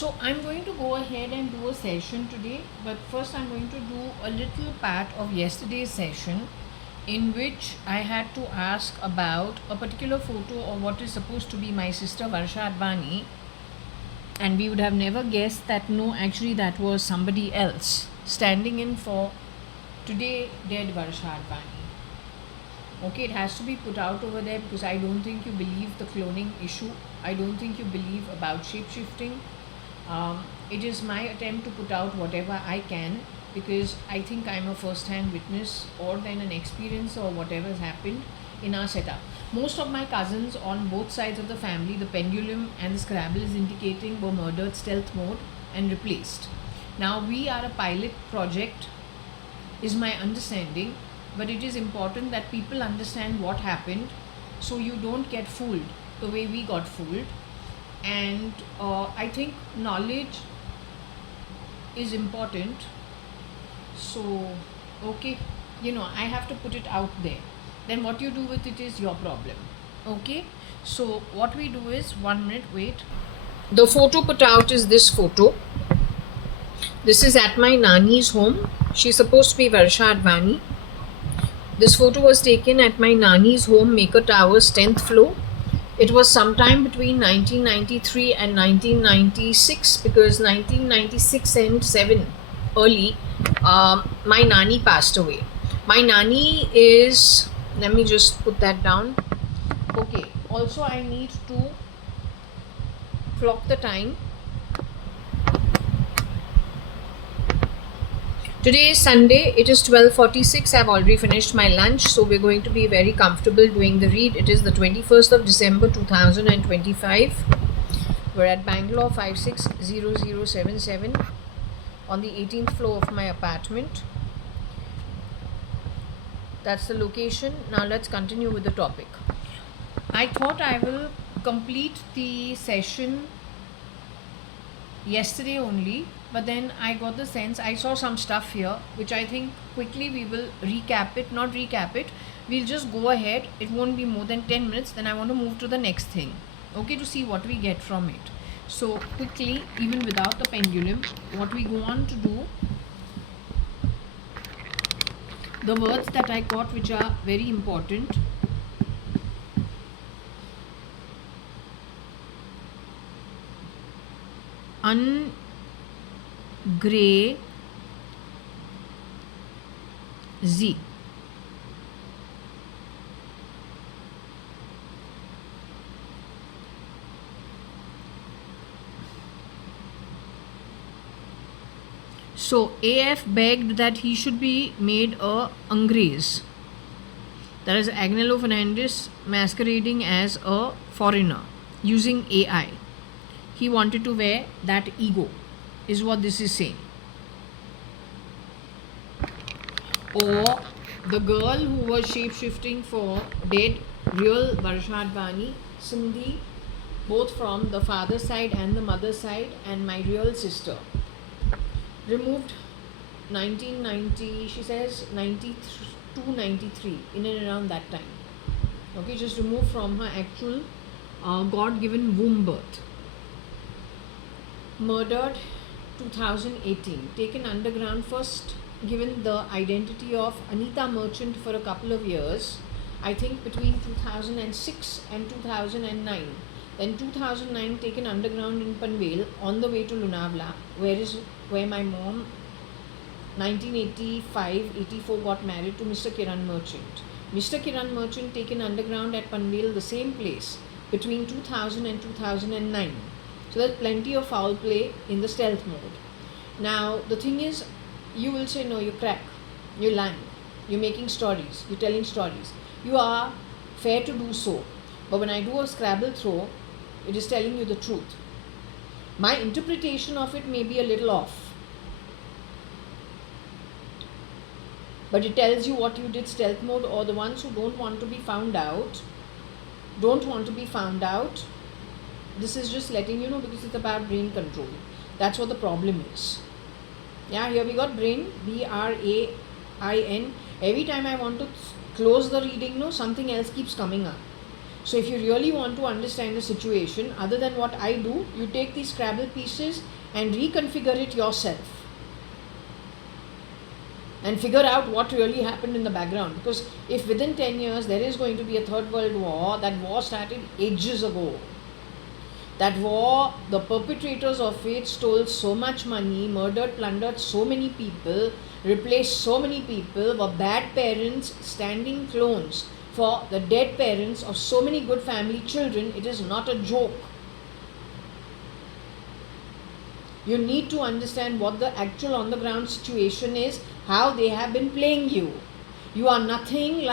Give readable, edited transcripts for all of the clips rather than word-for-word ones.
So I'm going to go ahead and do a session today, but first I'm going to do a little part of yesterday's session in which I had to ask about a particular photo of what is supposed to be my sister Varsha Advani, and we would have never guessed that no, actually that was somebody else standing in for today dead Varsha Advani. Okay, it has to be put out over there because I don't think you believe the cloning issue. I don't think you believe about shape shifting. It is my attempt to put out whatever I can because I think I'm a first hand witness or then an experience or whatever has happened in our setup. Most of my cousins on both sides of the family, the pendulum and the scrabble is indicating, were murdered stealth mode and replaced. Now we are a pilot project, is my understanding, but it is important that people understand what happened so you don't get fooled the way we got fooled. And I think knowledge is important. So, okay, I have to put it out there. Then what you do with it is your problem. Okay, so what we do is 1 minute, wait. The photo put out is this photo. This is at my Nani's home. She's supposed to be Varsha Advani. This photo was taken at my Nani's home, Maker Towers, 10th floor. It was sometime between 1993 and 1996 because 1996 and 7 early, my Nani passed away. My Nani is, let me just put that down. Okay, also I need to clock the time. Today is Sunday, it is 12:46. I've already finished my lunch, so we're going to be very comfortable doing the read. It is the 21st of December 2025. We're at Bangalore 560077 on the 18th floor of my apartment. That's the location. Now let's continue with the topic. I thought I will complete the session yesterday only, but then I got the sense, I saw some stuff here which I think quickly we will not recap it, we'll just go ahead. It won't be more than 10 minutes, then I want to move to the next thing, okay, to see what we get from it. So quickly, even without the pendulum, what we go on to do, the words that I got which are very important. Ungray Z. So AF begged that he should be made a Angrez. That is Agnello Fernandez masquerading as a foreigner using AI. He wanted to wear that ego, is what this is saying. Or the girl who was shape-shifting for dead real Varsha Advani, Sindhi, both from the father side and the mother side, and my real sister. Removed 1990, she says 92, 93, in and around that time. Okay, just removed from her actual God-given womb birth. Murdered 2018, taken underground, first given the identity of Anita Merchant for a couple of years, I think between 2006 and 2009. Then 2009 taken underground in Panvel on the way to Lonavala, where my mom 1985-84 got married to Mr. Kiran Merchant. Mr. Kiran Merchant taken underground at Panvel, the same place, between 2000 and 2009. So there's plenty of foul play in the stealth mode. Now the thing is, you will say no, you crack, you're lying, you're making stories, you're telling stories. You are fair to do so. But when I do a Scrabble throw, it is telling you the truth. My interpretation of it may be a little off, but it tells you what you did stealth mode, or the ones who don't want to be found out. This is just letting you know because it's about brain control. That's what the problem is. Yeah, here we got brain, BRAIN. Every time I want to close the reading, something else keeps coming up. So if you really want to understand the situation, other than what I do, you take these Scrabble pieces and reconfigure it yourself. And figure out what really happened in the background. Because if within 10 years there is going to be a third world war, that war started ages ago. That war, the perpetrators of it stole so much money, murdered, plundered so many people, replaced so many people, were bad parents, standing clones for the dead parents of so many good family children. It is not a joke. You need to understand what the actual on the ground situation is, how they have been playing you. You are nothing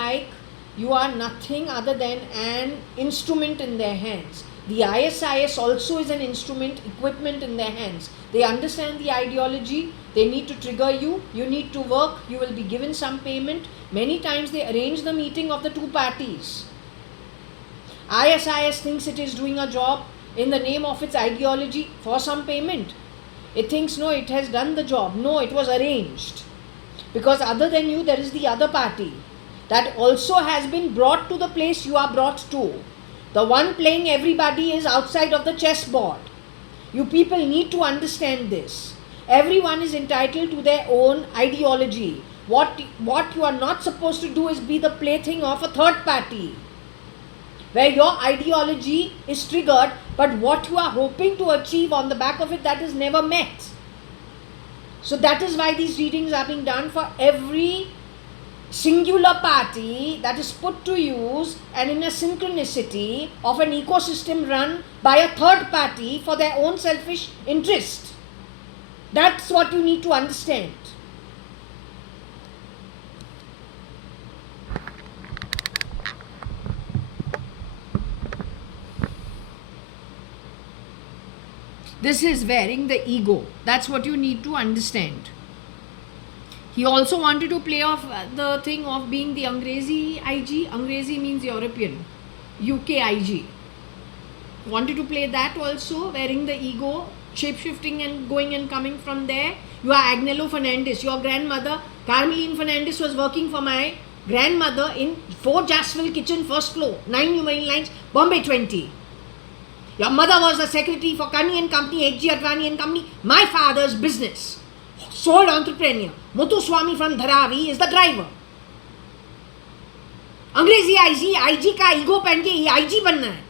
other than an instrument in their hands. The ISIS also is an instrument, equipment in their hands. They understand the ideology, they need to trigger you, you need to work, you will be given some payment. Many times they arrange the meeting of the two parties. ISIS thinks it is doing a job in the name of its ideology for some payment. It thinks, no, it has done the job. No, it was arranged. Because other than you, there is the other party that also has been brought to the place you are brought to. The one playing everybody is outside of the chessboard. You people need to understand this. Everyone is entitled to their own ideology. What you are not supposed to do is be the plaything of a third party, where your ideology is triggered, but what you are hoping to achieve on the back of it, that is never met. So that is why these readings are being done for every singular party that is put to use and in a synchronicity of an ecosystem run by a third party for their own selfish interest. That's what you need to understand. This is wearing the ego. That's what you need to understand. He also wanted to play off the thing of being the Angrezi IG. Angrezi means European. UK IG. Wanted to play that also, wearing the ego, shape-shifting and going and coming from there. You are Agnello Fernandez. Your grandmother, Carmeline Fernandez, was working for my grandmother in 4 Jaswell Kitchen, first floor, 9 New Marine Lines, Bombay 20. Your mother was the secretary for Kani and Company, JAYA.ADVANI and Company, my father's business. Sole entrepreneur. Muthu Swami from Dharavi is the driver. अंग्रेजी IG का ego पहन के ये IG बनना है.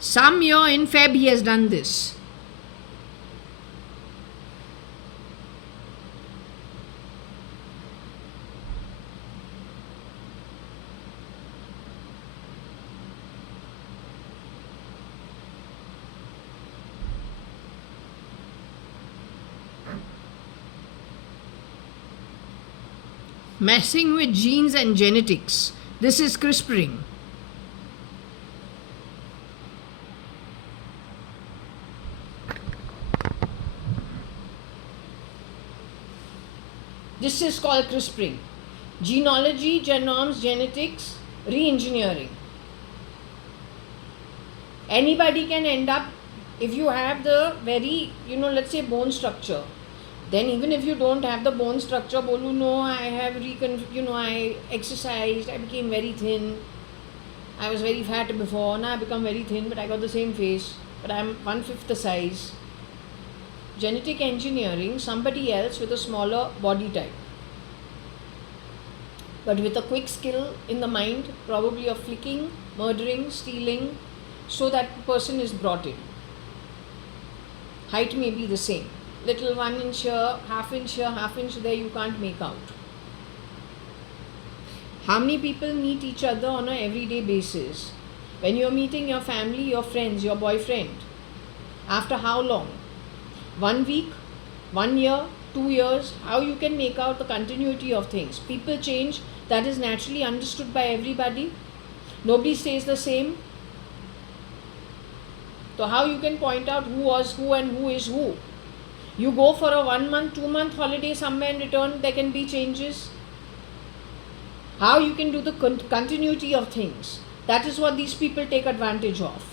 Some year in Feb he has done this. Messing with genes and genetics. This is CRISPRing. This is called CRISPRing. Genealogy, genomes, genetics, re-engineering. Anybody can end up, if you have the very, let's say bone structure, then even if you don't have the bone structure, bolu, no, I have I exercised, I became very thin. I was very fat before, now I become very thin, but I got the same face, but I'm 1/5 the size. Genetic engineering, somebody else with a smaller body type, but with a quick skill in the mind, probably of flicking, murdering, stealing, so that person is brought in. Height may be the same. Little 1 inch here, half inch here, half inch there, you can't make out. How many people meet each other on an everyday basis? When you're meeting your family, your friends, your boyfriend, after how long? 1 week, 1 year, 2 years, how you can make out the continuity of things? People change, that is naturally understood by everybody. Nobody stays the same. So how you can point out who was who and who is who? You go for a 1 month, 2 month holiday somewhere and return, there can be changes. how you can do the continuity of things. That is what these people take advantage of.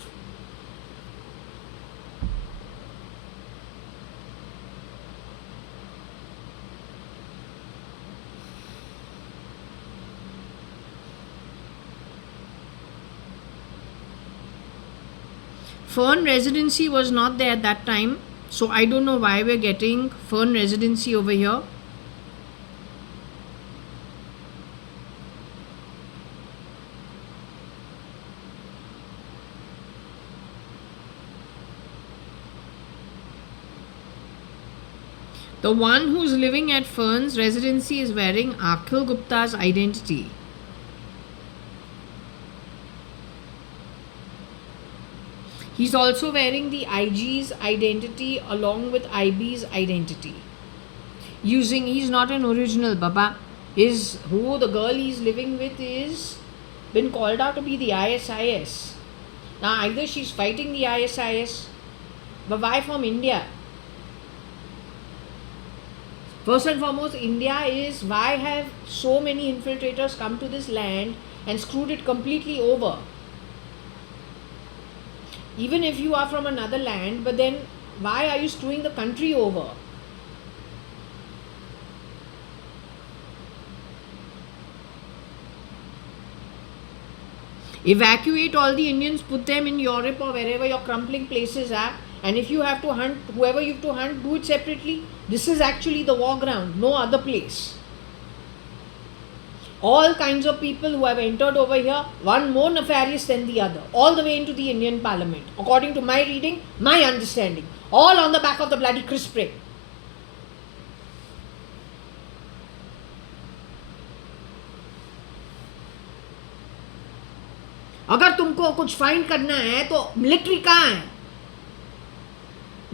Fern residency was not there at that time, so I don't know why we're getting Fern residency over here. The one who's living at Fern's residency is wearing Akhil Gupta's identity. He's also wearing the IG's identity along with IB's identity. He's not an original, Baba. Who the girl he's living with is been called out to be the ISIS. Now either she's fighting the ISIS, but why from India? First and foremost, India is why have so many infiltrators come to this land and screwed it completely over? Even if you are from another land, but then why are you screwing the country over? Evacuate all the Indians, put them in Europe or wherever your crumbling places are, and if you have to hunt, whoever you have to hunt, do it separately. This is actually the war ground, no other place. All kinds of people who have entered over here, one more nefarious than the other, all the way into the Indian Parliament, according to my reading, my understanding, all on the back of the bloody Chris Spray. अगर तुमको कुछ find करना है तो military कहाँ है?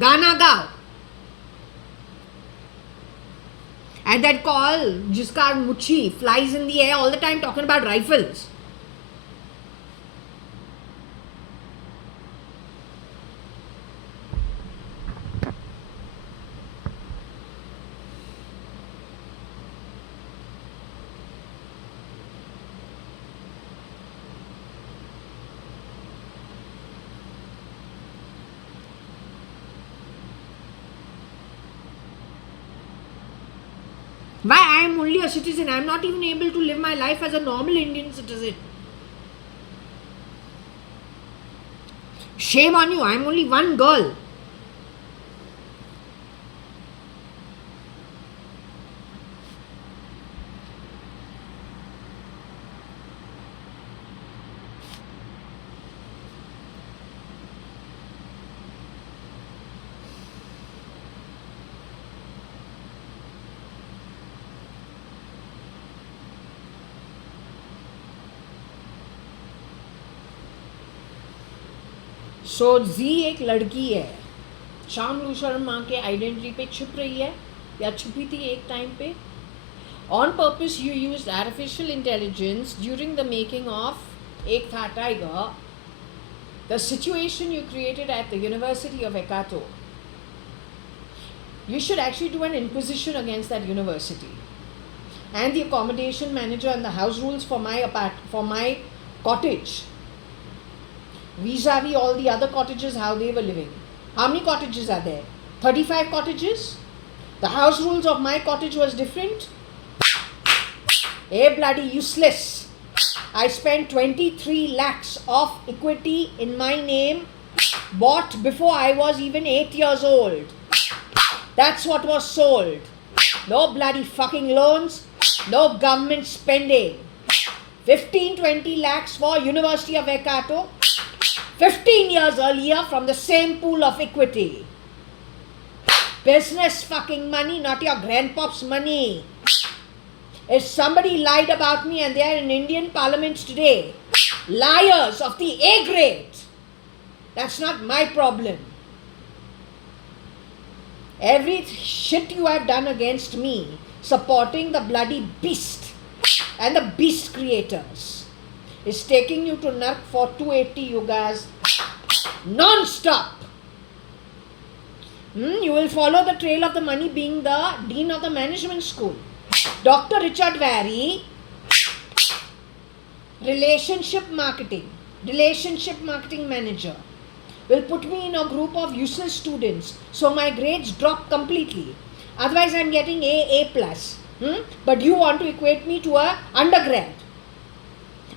गाना गाओ. And that call, jiska muchi flies in the air all the time talking about rifles. Why? I am only a citizen. I am not even able to live my life as a normal Indian citizen. Shame on you. I am only one girl. सो जी एक लड़की है, शामलू शर्मा के identity पे छुप रही है या छुपी थी एक टाइम पे. On purpose you used artificial intelligence during the making of Ek Tha Tiger, the situation you created at the university of एकातो. You should actually do an inquisition against that university and the accommodation manager and the house rules for my cottage. Vis-a-vis all the other cottages, how they were living. How many cottages are there? 35 cottages? The house rules of my cottage was different. Hey, bloody useless. I spent 23 lakhs of equity in my name, bought before I was even 8 years old. That's what was sold. No bloody fucking loans, no government spending. 15-20 lakhs for University of Ekato. 15 years earlier from the same pool of equity. Business fucking money, not your grandpop's money. If somebody lied about me and they are in Indian Parliament today, liars of the A grade, that's not my problem. Every shit you have done against me, supporting the bloody beast and the beast creators, is taking you to Narc for 280 yugas non-stop. You will follow the trail of the money, being the dean of the management school. Dr. Richard Vary relationship marketing manager will put me in a group of useless students, so my grades drop completely. Otherwise I'm getting A plus. But you want to equate me to a undergrad,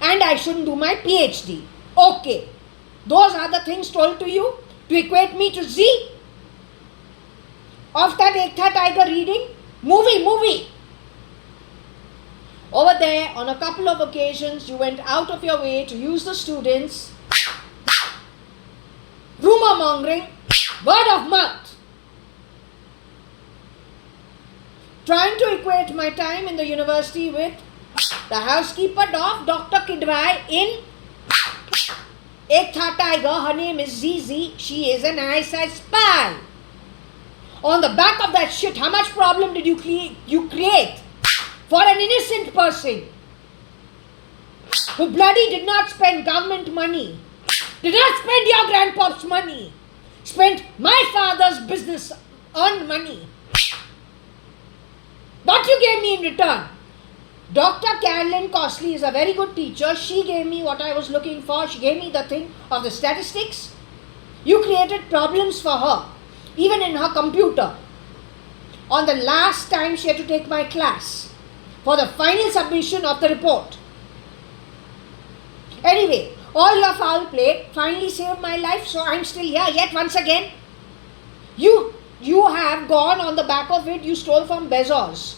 and I shouldn't do my PhD. Okay, those are the things told to you to equate me to Z of that Ekta Tiger reading. Movie. Over there, on a couple of occasions, you went out of your way to use the students. Rumor mongering, word of mouth. Trying to equate my time in the university with the housekeeper of Dr. Kidwai in Ekta Tiger. Her name is Zizi. She is an ISI spy. On the back of that shit, how much problem did you create for an innocent person who bloody did not spend government money, did not spend your grandpop's money, spent my father's business earned money. What you gave me in return? Dr. Carolyn Costley is a very good teacher. She gave me what I was looking for. She gave me the thing of the statistics. You created problems for her, even in her computer. On the last time she had to take my class for the final submission of the report. Anyway, all your foul play finally saved my life, so I'm still here yet once again. You have gone on the back of it. You stole from Bezos,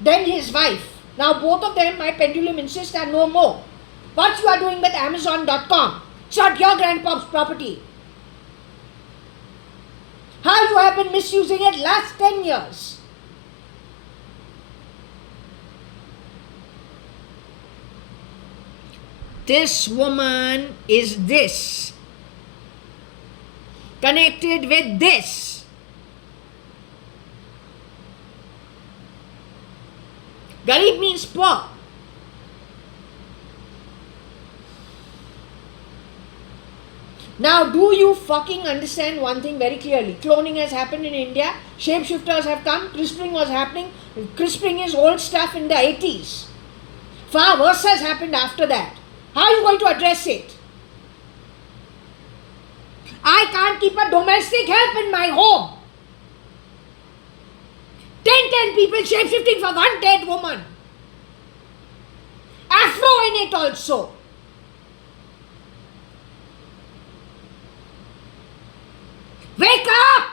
then his wife. Now both of them, my pendulum insists, are no more. What you are doing with Amazon.com? It's not your grandpop's property. How you have been misusing it last 10 years. This woman is this, connected with this. Garib means poor. Now, do you fucking understand one thing very clearly? Cloning has happened in India. Shapeshifters have come. CRISPRing was happening. CRISPRing is old stuff in the 80s. Far worse has happened after that. How are you going to address it? I can't keep a domestic help in my home. 10 people shapeshifting for one dead woman. Afro in it also. Wake up!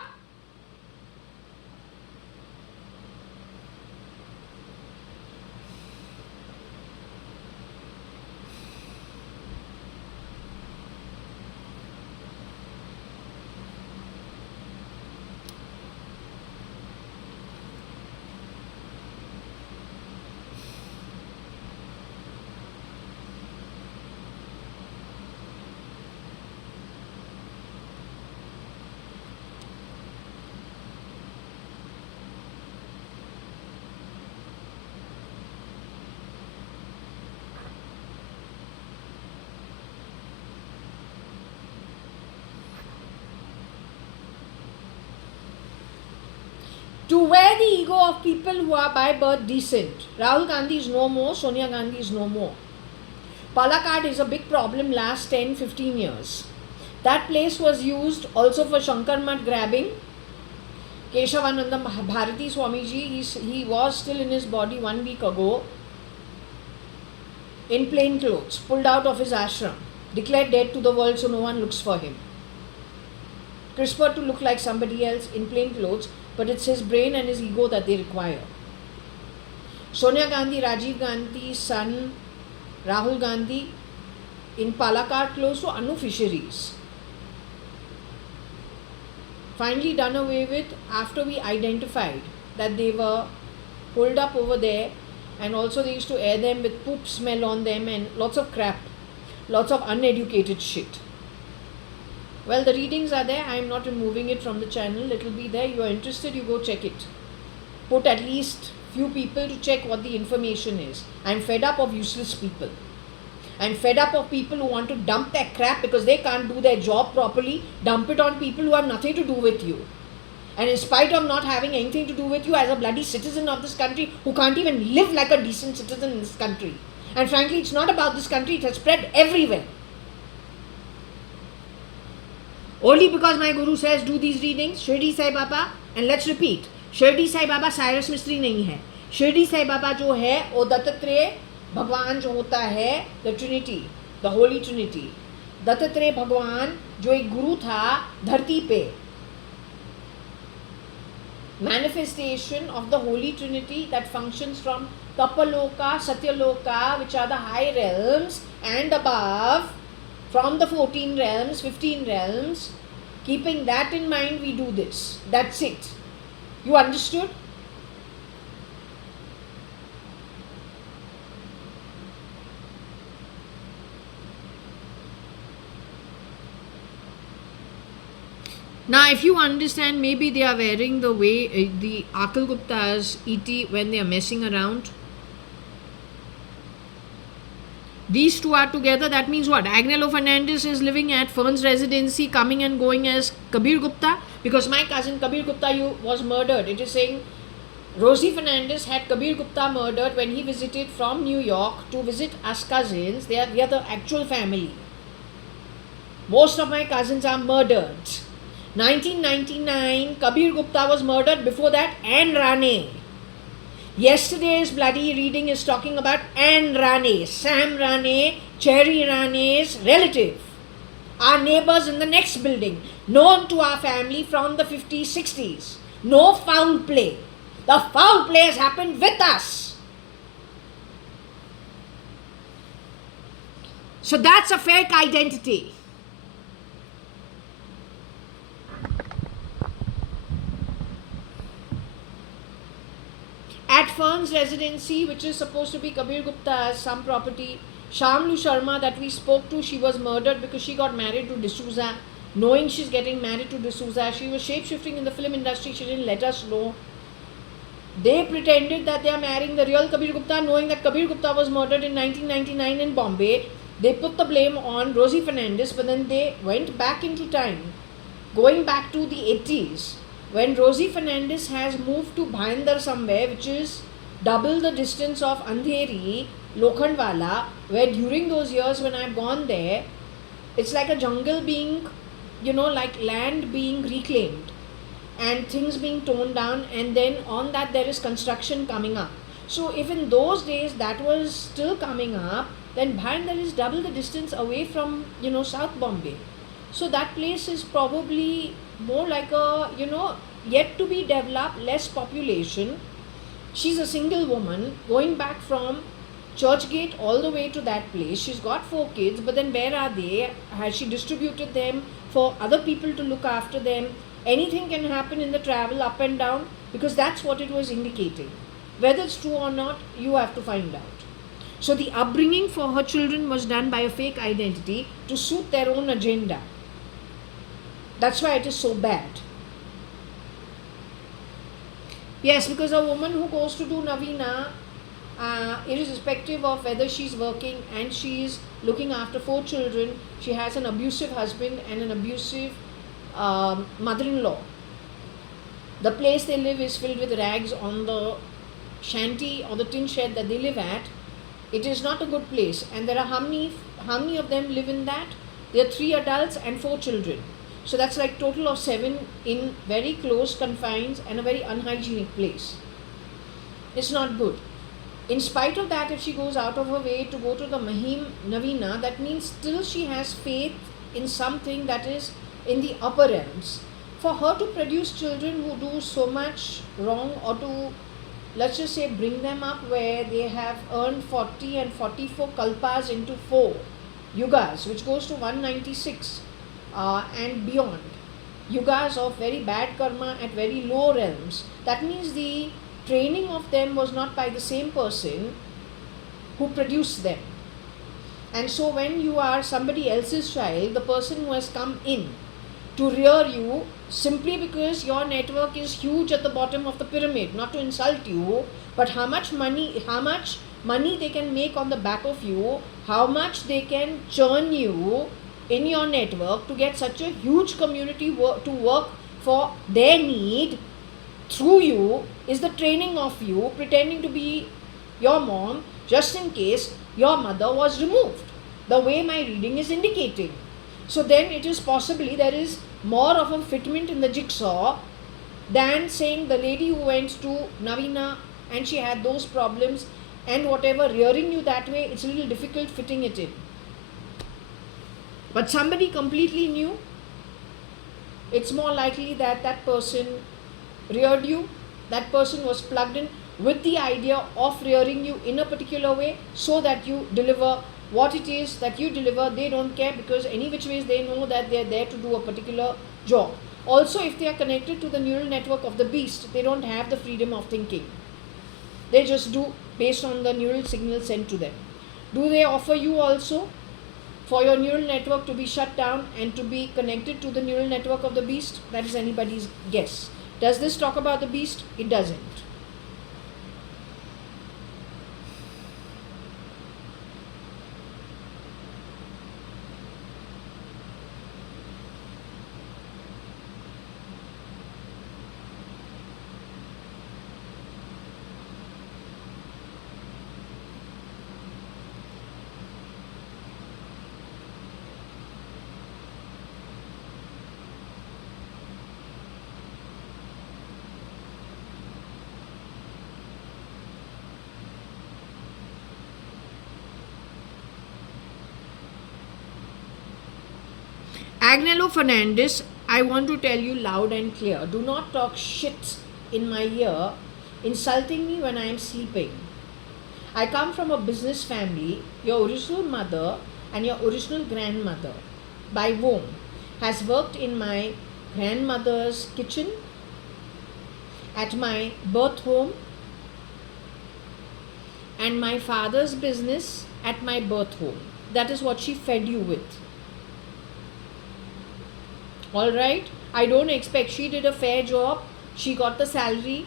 To wear the ego of people who are by birth decent. Rahul Gandhi is no more, Sonia Gandhi is no more. Palakkad is a big problem last 10-15 years. That place was used also for Shankar Mat grabbing. Keshavananda Bharati Swamiji, he was still in his body 1 week ago, in plain clothes, pulled out of his ashram, declared dead to the world so no one looks for him. CRISPR to look like somebody else in plain clothes, but it's his brain and his ego that they require. Sonia Gandhi, Rajiv Gandhi's son, Rahul Gandhi, in Palakkad close to Anu fisheries. Finally done away with after we identified that they were pulled up over there, and also they used to air them with poop smell on them and lots of crap, lots of uneducated shit. Well, the readings are there. I am not removing it from the channel. It will be there. You are interested, you go check it. Put at least few people to check what the information is. I am fed up of useless people. I am fed up of people who want to dump their crap because they can't do their job properly. Dump it on people who have nothing to do with you. And in spite of not having anything to do with you as a bloody citizen of this country who can't even live like a decent citizen in this country. And frankly, it's not about this country, it has spread everywhere. Only because my guru says do these readings, Shirdi Sai Baba, and let's repeat, Shirdi Sai Baba Cyrus Mistry nahi hai. Shirdi Sai Baba jo hai, wo Dattatreya Bhagwan jo hota hai, the Trinity, the Holy Trinity. Dattatreya Bhagwan जो एक गुरु था धरती पे, manifestation of the Holy Trinity that functions from Tapaloka, Satyaloka, which are the high realms, and above, from the 14 realms, 15 realms. Keeping that in mind, we do this. That's it. You understood? Now, if you understand, maybe they are wearing the way the Akal Gupta's ET when they are messing around. These two are together. That means what? Agnello Fernandez is living at Fern's residency, coming and going as Kabir Gupta, because my cousin Kabir Gupta was murdered. It is saying Rosie Fernandez had Kabir Gupta murdered when he visited from New York to visit us cousins. We are the actual family. Most of my cousins are murdered. 1999, Kabir Gupta was murdered. Before that, Anne Rane. Yesterday's bloody reading is talking about Anne Rane, Sam Rane, Cherry Rane's relative. Our neighbors in the next building, known to our family from the 50s, 60s. No foul play. The foul play has happened with us. So that's a fake identity. At Fern's residency, which is supposed to be Kabir Gupta's some property, Shamlu Sharma that we spoke to, she was murdered because she got married to D'Souza. Knowing she's getting married to D'Souza, she was shape-shifting in the film industry, she didn't let us know. They pretended that they are marrying the real Kabir Gupta, knowing that Kabir Gupta was murdered in 1999 in Bombay. They put the blame on Rosie Fernandez, but then they went back into time, going back to the 80s. When Rosie Fernandez has moved to Bhayandar somewhere, which is double the distance of Andheri, Lokhandwala, where during those years when I've gone there, it's like a jungle being, like land being reclaimed and things being torn down, and then on that there is construction coming up. So if in those days that was still coming up, then Bhayandar is double the distance away from, South Bombay. So that place is probably more like a, yet to be developed, less population. She's a single woman going back from Churchgate all the way to that place. She's got 4 kids, but then where are they? Has she distributed them for other people to look after them? Anything can happen in the travel up and down, because that's what it was indicating. Whether it's true or not, you have to find out. So the upbringing for her children was done by a fake identity to suit their own agenda. That's why it is so bad. Yes, because a woman who goes to do Navina, irrespective of whether she's working and she's looking after 4 children, she has an abusive husband and an abusive mother-in-law. The place they live is filled with rags on the shanty or the tin shed that they live at. It is not a good place. And there are how many of them live in that? There are 3 adults and 4 children. So that's like total of 7 in very close confines and a very unhygienic place. It's not good. In spite of that, if she goes out of her way to go to the Mahim Navina, that means still she has faith in something that is in the upper realms. For her to produce children who do so much wrong, or to, let's just say, bring them up where they have earned 40 and 44 kalpas into 4 yugas, which goes to 196 and beyond. Yugas of very bad karma at very low realms. That means the training of them was not by the same person who produced them. And so when you are somebody else's child, the person who has come in to rear you simply because your network is huge at the bottom of the pyramid, not to insult you, but how much money they can make on the back of you, how much they can churn you in your network to get such a huge community to work for their need through you, is the training of you pretending to be your mom just in case your mother was removed, the way my reading is indicating. So then it is possibly there is more of a fitment in the jigsaw than saying the lady who went to Navina and she had those problems and whatever, rearing you that way, it's a little difficult fitting it in. But somebody completely new, it's more likely that that person reared you, that person was plugged in with the idea of rearing you in a particular way so that you deliver what it is that you deliver. They don't care, because any which ways they know that they are there to do a particular job. Also, if they are connected to the neural network of the beast, they don't have the freedom of thinking. They just do based on the neural signal sent to them. Do they offer you also for your neural network to be shut down and to be connected to the neural network of the beast? That is anybody's guess. Does this talk about the beast? It doesn't. Agnello Fernandez, I want to tell you loud and clear, do not talk shit in my ear, insulting me when I am sleeping. I come from a business family. Your original mother and your original grandmother, by whom, has worked in my grandmother's kitchen, at my birth home, and my father's business at my birth home. That is what she fed you with. Alright, I don't expect, she did a fair job, she got the salary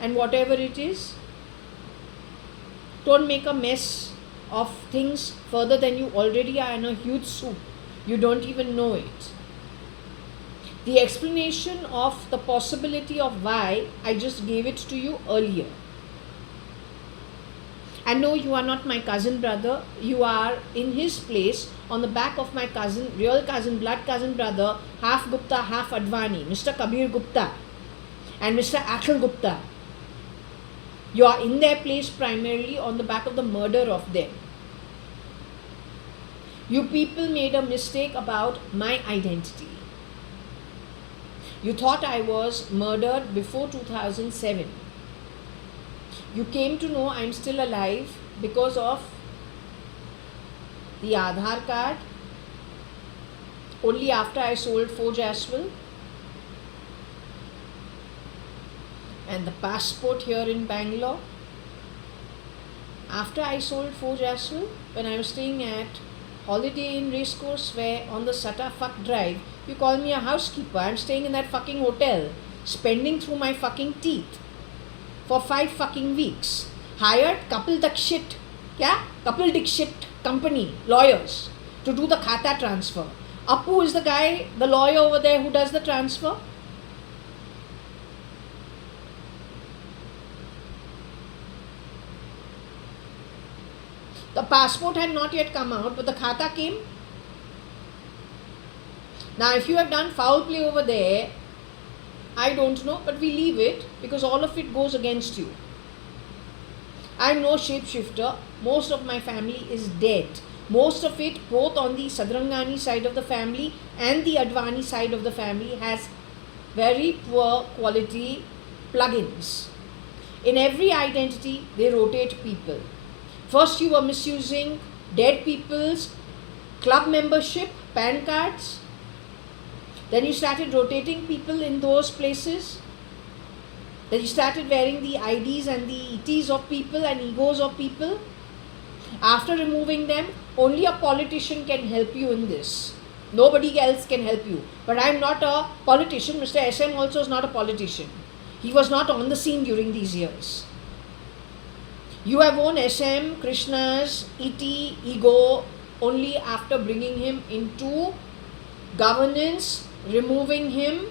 and whatever it is. Don't make a mess of things further than you already are in a huge soup. You don't even know it. The explanation of the possibility of why, I just gave it to you earlier. And no, you are not my cousin brother. You are in his place, on the back of my cousin, real cousin, blood cousin brother, half Gupta, half Advani, Mr. Kabir Gupta and Mr. Akhil Gupta. You are in their place primarily on the back of the murder of them. You people made a mistake about my identity. You thought I was murdered before 2007. You came to know I'm still alive because of the Aadhaar card only after I sold Forge Aswell, and the passport here in Bangalore after I sold Forge Aswell, when I was staying at Holiday Inn Racecourse, where on the Sata Fuck Drive, you call me a housekeeper. I'm staying in that fucking hotel, spending through my fucking teeth for 5 fucking weeks. Hired Kapil Dakshit, Kapil Dikshit company, lawyers, to do the khata transfer. Appu is the guy, the lawyer over there who does the transfer. The passport had not yet come out, but the khata came. Now, if you have done foul play over there, I don't know, but we leave it because all of it goes against you. I'm no shapeshifter. Most of my family is dead. Most of it, both on the Sadrangani side of the family and the Advani side of the family, has very poor quality plugins. In every identity, they rotate people. First, you were misusing dead people's club membership, PAN cards. Then you started rotating people in those places. Then you started wearing the IDs and the ETs of people and egos of people. After removing them, only a politician can help you in this. Nobody else can help you. But I am not a politician. Mr. SM also is not a politician. He was not on the scene during these years. You have won SM, Krishna's, ET, ego only after bringing him into governance, removing him.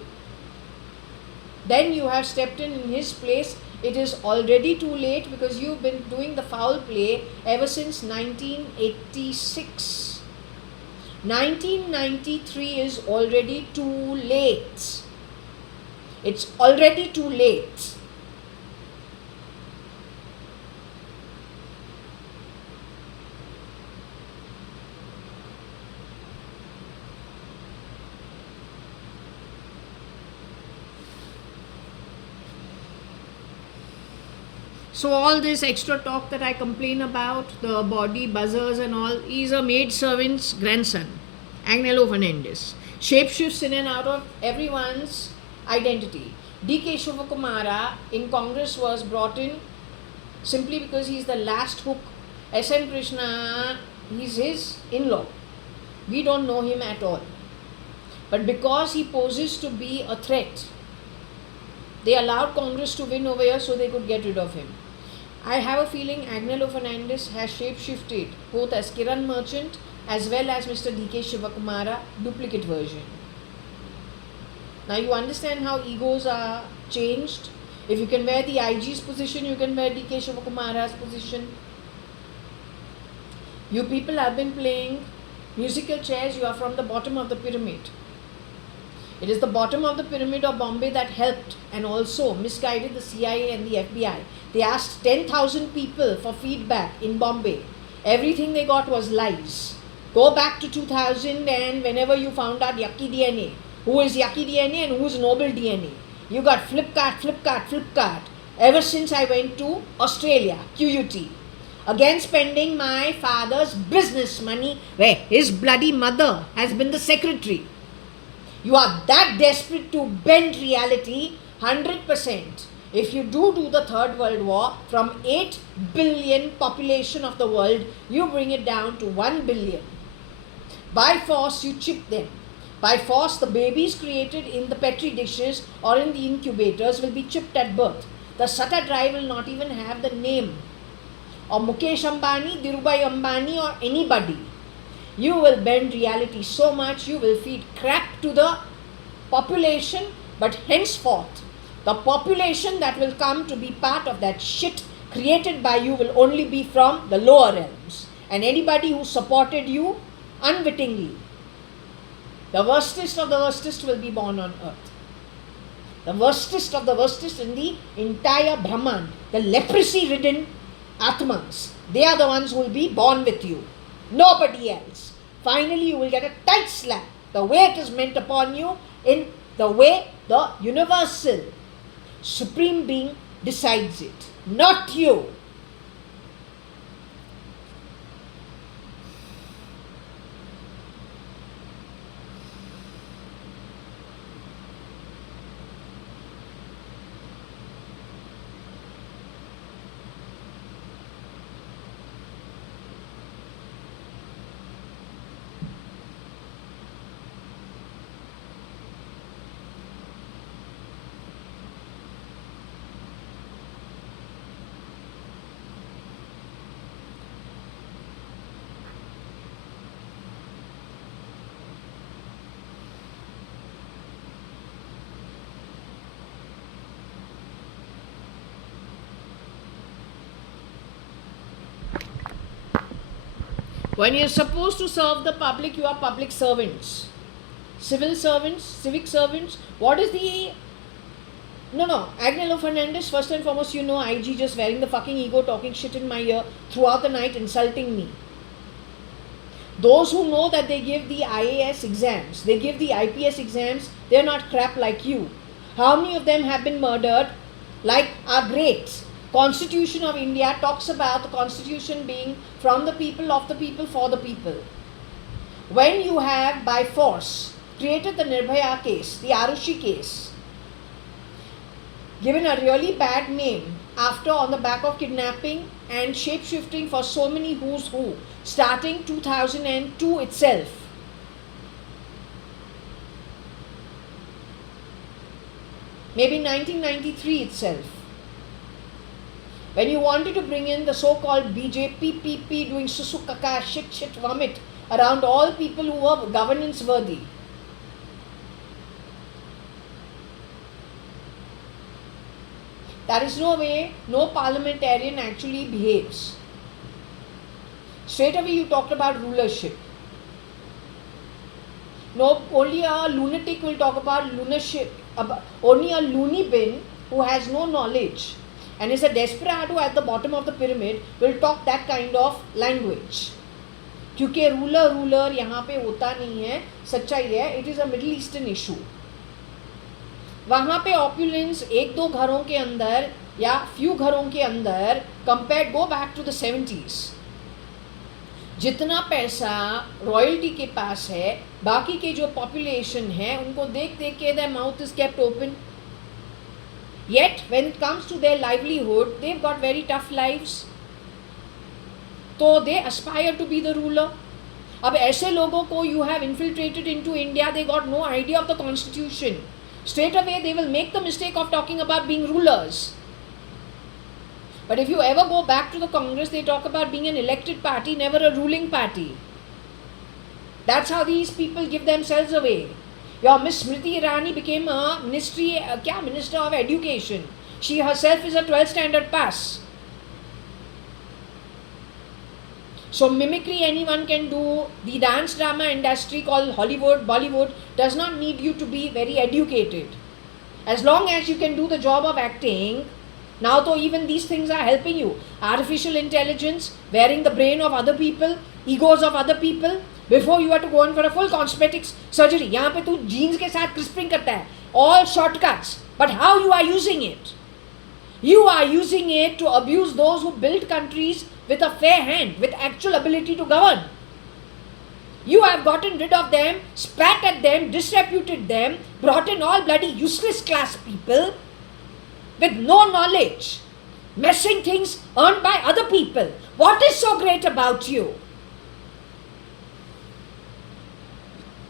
Then you have stepped in his place it is already too late because you've been doing the foul play ever since 1986. 1993 is already too late. It's already too late. So all this extra talk that I complain about, the body buzzers and all, is a maid servant's grandson, Agnello Fernandez. Shapeshifts in and out of everyone's identity. D.K. Shivakumara in Congress was brought in simply because he's the last hook. S.M. Krishna, he's his in-law. We don't know him at all. But because he poses to be a threat, they allowed Congress to win over here so they could get rid of him. I have a feeling Agnello Fernandez has shape-shifted both as Kiran Merchant as well as Mr. D.K. Shivakumara, duplicate version. Now you understand how egos are changed. If you can wear the IG's position, you can wear D.K. Shivakumara's position. You people have been playing musical chairs, you are from the bottom of the pyramid. It is the bottom of the pyramid of Bombay that helped and also misguided the CIA and the FBI. They asked 10,000 people for feedback in Bombay. Everything they got was lies. Go back to 2000 and whenever you found out Yucky DNA, who is Yucky DNA and who is Noble DNA. You got Flipkart. Ever since I went to Australia, QUT. Again spending my father's business money where his bloody mother has been the secretary. You are that desperate to bend reality 100%. If you do the Third World War, from 8 billion population of the world, you bring it down to 1 billion. By force, you chip them. By force, the babies created in the petri dishes or in the incubators will be chipped at birth. The Sata drive will not even have the name of Mukesh Ambani, Dhirubhai Ambani or anybody. You will bend reality so much, you will feed crap to the population, but henceforth, the population that will come to be part of that shit created by you will only be from the lower realms. And anybody who supported you unwittingly, the worstest of the worstest will be born on earth. The worstest of the worstest in the entire Brahman, the leprosy-ridden Atmas, they are the ones who will be born with you. Nobody else. Finally, you will get a tight slap, the way it is meant upon you, in the way the universal supreme being decides it, not you. When you are supposed to serve the public, you are public servants. Civil servants, civic servants. What is the... No. Agnello Fernandez, first and foremost, you know IG just wearing the fucking ego, talking shit in my ear throughout the night, insulting me. Those who know that they give the IAS exams, they give the IPS exams, they are not crap like you. How many of them have been murdered? Like our greats. Constitution of India talks about the constitution being from the people, of the people, for the people. When you have by force created the Nirbhaya case, the Arushi case, given a really bad name after on the back of kidnapping and shape-shifting for so many who's who, starting 2002 itself. Maybe 1993 itself. When you wanted to bring in the so-called BJP PP doing susu kaka shit vomit around all people who were governance worthy. There is no way no parliamentarian actually behaves. Straight away you talked about rulership. No, only a lunatic will talk about lunatic. Only a loony bin who has no knowledge and is a desperado at the bottom of the pyramid will talk that kind of language. क्योंकि ruler यहाँ पे होता नहीं है, सच्चाई है, it is a middle eastern issue. वहाँ पे ऑप्युलेंस एक दो घरों के अंदर या फ्यू घरों के अंदर compare, go back to the 70s, जितना पैसा रॉयल्टी के पास है, बाकी के जो पॉपुलेशन है उनको देख देख के their mouth is kept open. Yet when it comes to their livelihood, they've got very tough lives. तो they aspire to be the ruler. अब ऐसे लोगों को you have infiltrated into India, they got no idea of the constitution. Straight away they will make the mistake of talking about being rulers. But if you ever go back to the Congress, they talk about being an elected party, never a ruling party. That's how these people give themselves away. Your Miss Smriti Irani became a Minister of Education. She herself is a 12th standard pass. So mimicry anyone can do. The dance drama industry called Hollywood, Bollywood does not need you to be very educated. As long as you can do the job of acting, now though even these things are helping you. Artificial intelligence, wearing the brain of other people, egos of other people. Before you have to go on for a full cosmetic surgery. यहाँ पे तू jeans के साथ crisping करता है. All shortcuts. But how you are using it? You are using it to abuse those who build countries with a fair hand, with actual ability to govern. You have gotten rid of them, spat at them, disreputed them, brought in all bloody useless class people with no knowledge, messing things earned by other people. What is so great about you?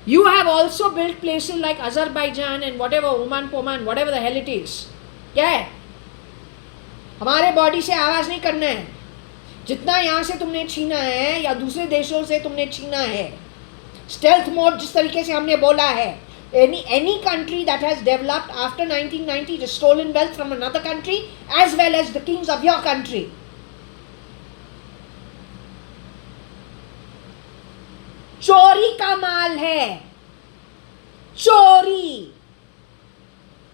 You have also built places like Azerbaijan and whatever, Oman, Poman, whatever the hell it is. क्या है? हमारे body से आवाज़ नहीं करना है. जितना यहाँ से तुमने छीना है या दूसरे देशों से तुमने छीना है, स्टेल्थ मोड जिस तरीके से हमने बोला है, any country that has developed after 1990 has stolen wealth from another country as well as the kings of your country. चोरी का माल है, चोरी.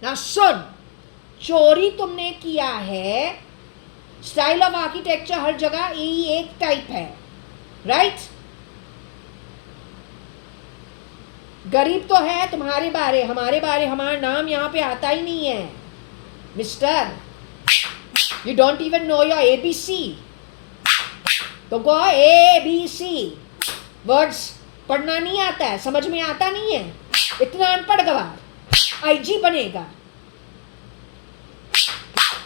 ना सुन, चोरी तुमने किया है. स्टाइल ऑफ आर्किटेक्चर हर जगह यही एक टाइप है, राइट? गरीब तो है तुम्हारे बारे, हमारे बारे, हमारा नाम यहाँ पे आता ही नहीं है. Mister, you don't even know your ABC. तुमको ABC वर्ड्स पढ़ना नहीं आता है, समझ में आता नहीं है. इतना अनपढ़ गवार IG बनेगा.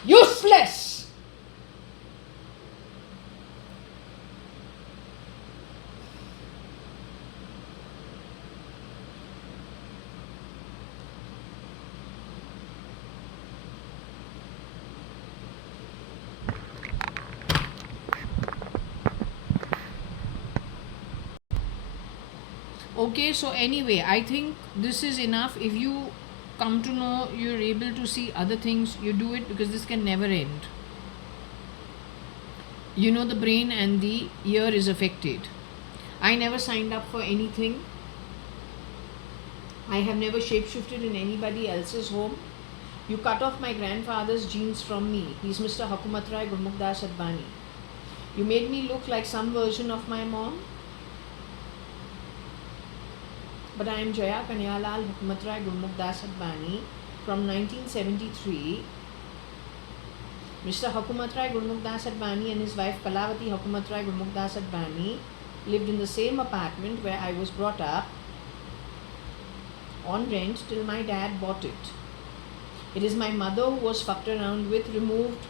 Useless. Okay, so anyway, I think this is enough. If you come to know, you're able to see other things, you do it, because this can never end. You know, the brain and the ear is affected. I never signed up for anything. I have never shapeshifted in anybody else's home. You cut off my grandfather's genes from me. He's Mr. Hukumatrai Gurmukdas Advani. You made me look like some version of my mom. But I am Jaya Kanyalal Hukumatrai Gurmukdas Advani from 1973. Mr. Hukumatrai Gurmukdas Advani and his wife Kalavati Hukumatrai Gurmukdas Advani lived in the same apartment where I was brought up on rent till my dad bought it. It is my mother who was fucked around with, removed,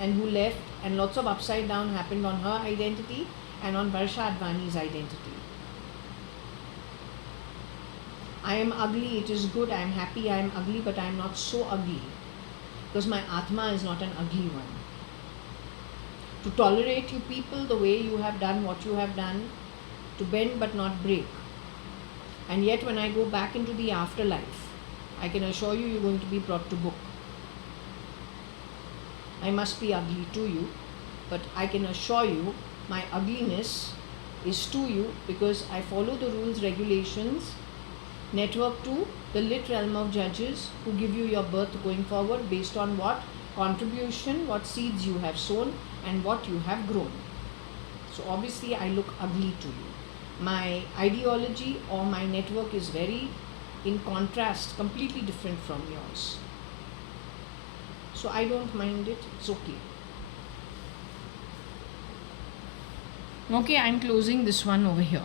and who left, and lots of upside down happened on her identity and on Varsha Advani's identity. I am ugly, it is good, I am happy, I am ugly, but I am not so ugly, because my Atma is not an ugly one. To tolerate you people the way you have done what you have done, to bend but not break. And yet when I go back into the afterlife, I can assure you, you're going to be brought to book. I must be ugly to you, but I can assure you my ugliness is to you because I follow the rules, regulations, network to the lit realm of judges who give you your birth going forward based on what contribution, what seeds you have sown, and what you have grown. So obviously I look ugly to you. My ideology or my network is very in contrast, completely different from yours. So I don't mind it, it's okay. Okay, I'm closing this one over here.